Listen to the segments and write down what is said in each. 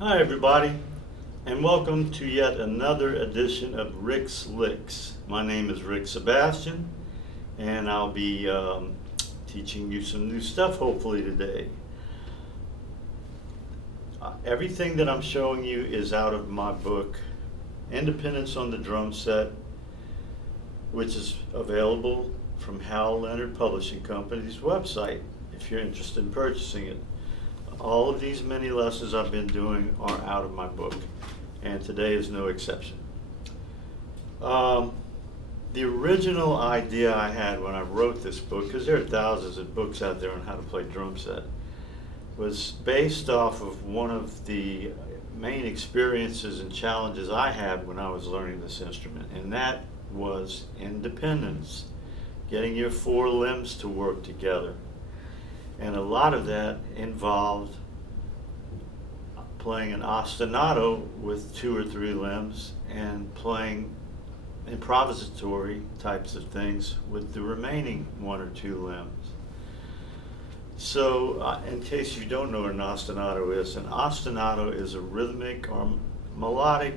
Hi everybody, and welcome to yet another edition of Rick's Licks. My name is Rick Sebastian, and I'll be teaching you some new stuff hopefully today. Everything that I'm showing you is out of my book, Independence on the Drum Set, which is available from Hal Leonard Publishing Company's website if you're interested in purchasing it. All of these mini lessons I've been doing are out of my book, and today is no exception. The original idea I had when I wrote this book, because there are thousands of books out there on how to play drum set, was based off of one of the main experiences and challenges I had when I was learning this instrument, and that was independence, getting your four limbs to work together. And a lot of that involved playing an ostinato with two or three limbs and playing improvisatory types of things with the remaining one or two limbs. So in case you don't know what an ostinato is a rhythmic or melodic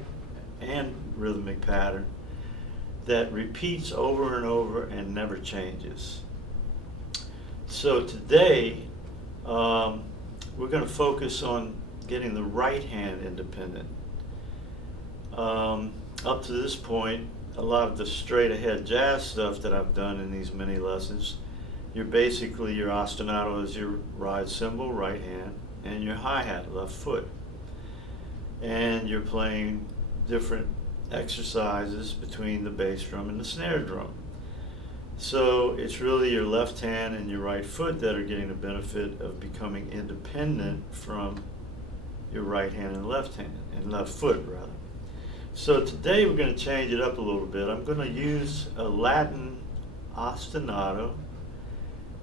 and rhythmic pattern that repeats over and over and never changes. So today, we're going to focus on getting the right hand independent. Up to this point, a lot of the straight ahead jazz stuff that I've done in these mini lessons, your ostinato is your ride cymbal, right hand, and your hi-hat, left foot. And you're playing different exercises between the bass drum and the snare drum. So it's really your left hand and your right foot that are getting the benefit of becoming independent from your right hand and left foot rather. So today we're going to change it up a little bit. I'm going to use a Latin ostinato,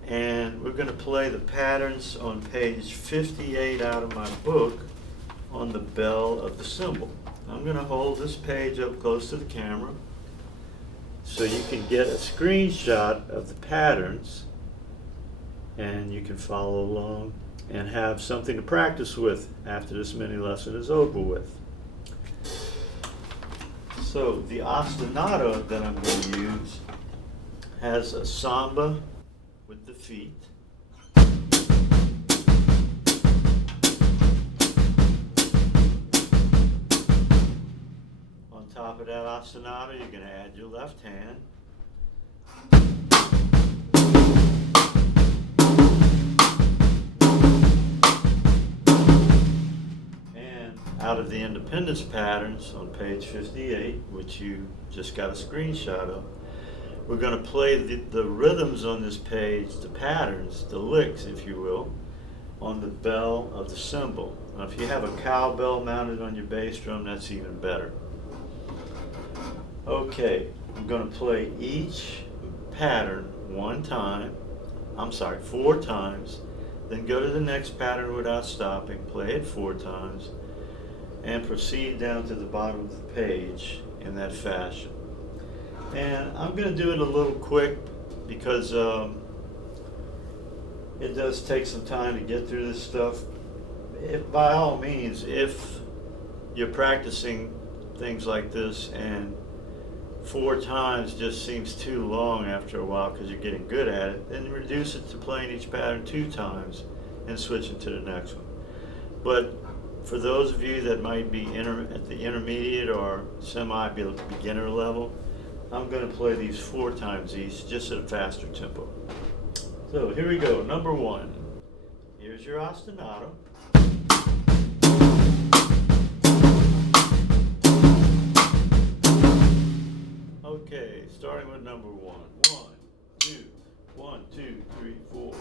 and we're going to play the patterns on page 58 out of my book on the bell of the cymbal. I'm going to hold this page up close to the camera so you can get a screenshot of the patterns and you can follow along and have something to practice with after this mini lesson is over with. So the ostinato that I'm going to use has a samba with the feet. On top of that ostinato, you're going to add your left hand. And out of the independence patterns on page 58, which you just got a screenshot of, we're going to play the rhythms on this page, the patterns, the licks, if you will, on the bell of the cymbal. Now, if you have a cowbell mounted on your bass drum, that's even better. Okay, I'm going to play each pattern four times, then go to the next pattern without stopping, play it four times, and proceed down to the bottom of the page in that fashion. And I'm going to do it a little quick because it does take some time to get through this stuff. By all means, if you're practicing things like this and four times just seems too long after a while because you're getting good at it, then reduce it to playing each pattern two times and switching to the next one. But for those of you that might be at the intermediate or semi-beginner level, I'm going to play these four times each, just at a faster tempo. So here we go, number one. Here's your ostinato. Okay, starting with number one. 1, 2, 1, 2, 3, 4.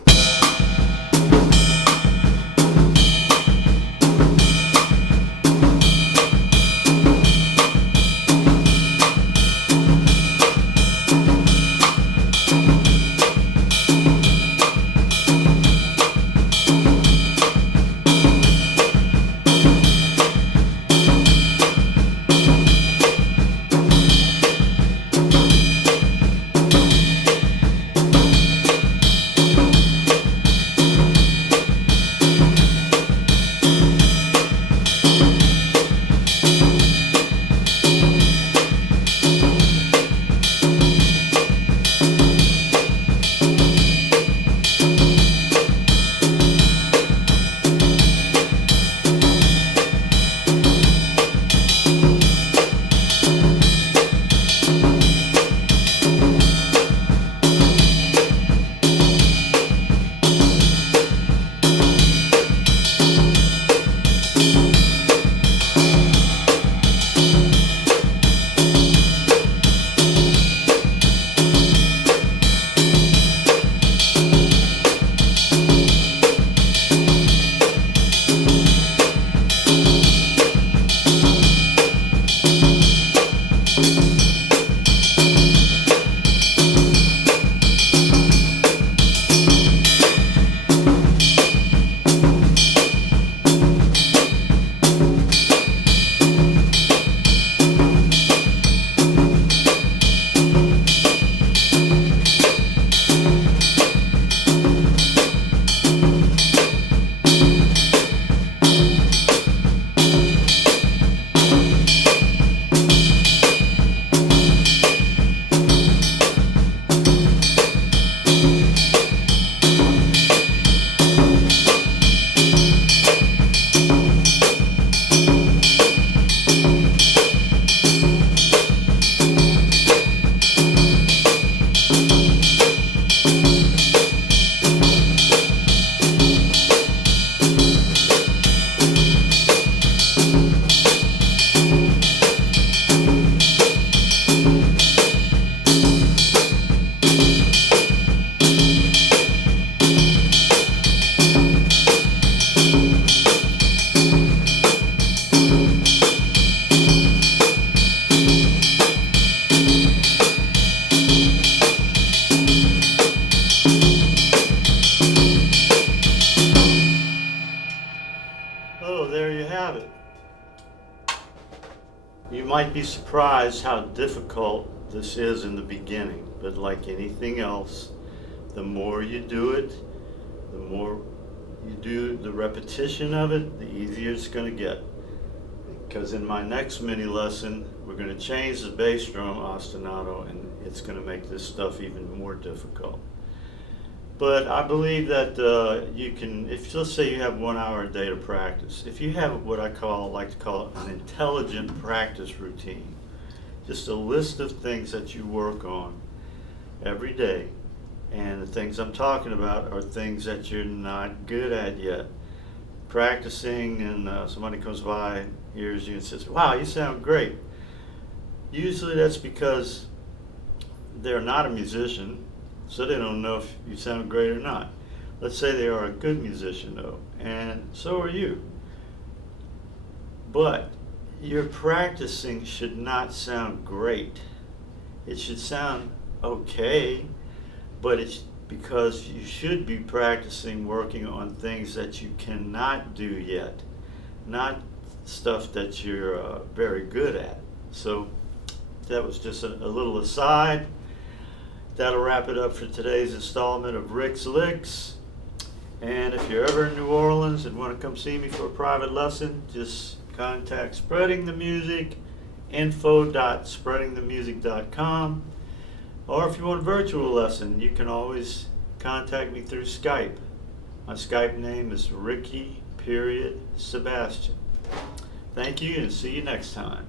might be surprised how difficult this is in the beginning, but like anything else, the more you do it, the more you do the repetition of it, the easier it's going to get. Because in my next mini lesson, we're going to change the bass drum ostinato, and it's going to make this stuff even more difficult. But I believe that you can, if let's say you have 1 hour a day to practice, if you have what I like to call an intelligent practice routine, just a list of things that you work on every day, and the things I'm talking about are things that you're not good at yet. Practicing, and somebody comes by and hears you and says, "Wow, you sound great." Usually that's because they're not a musician, so they don't know if you sound great or not. Let's say they are a good musician though, and so are you. But your practicing should not sound great. It should sound okay, but it's because you should be practicing working on things that you cannot do yet, not stuff that you're very good at. So that was just a little aside. That'll wrap it up for today's installment of Rick's Licks. And if you're ever in New Orleans and want to come see me for a private lesson, just contact Spreading the Music, info.spreadingthemusic.com. Or if you want a virtual lesson, you can always contact me through Skype. My Skype name is Ricky Sebastian. Thank you, and see you next time.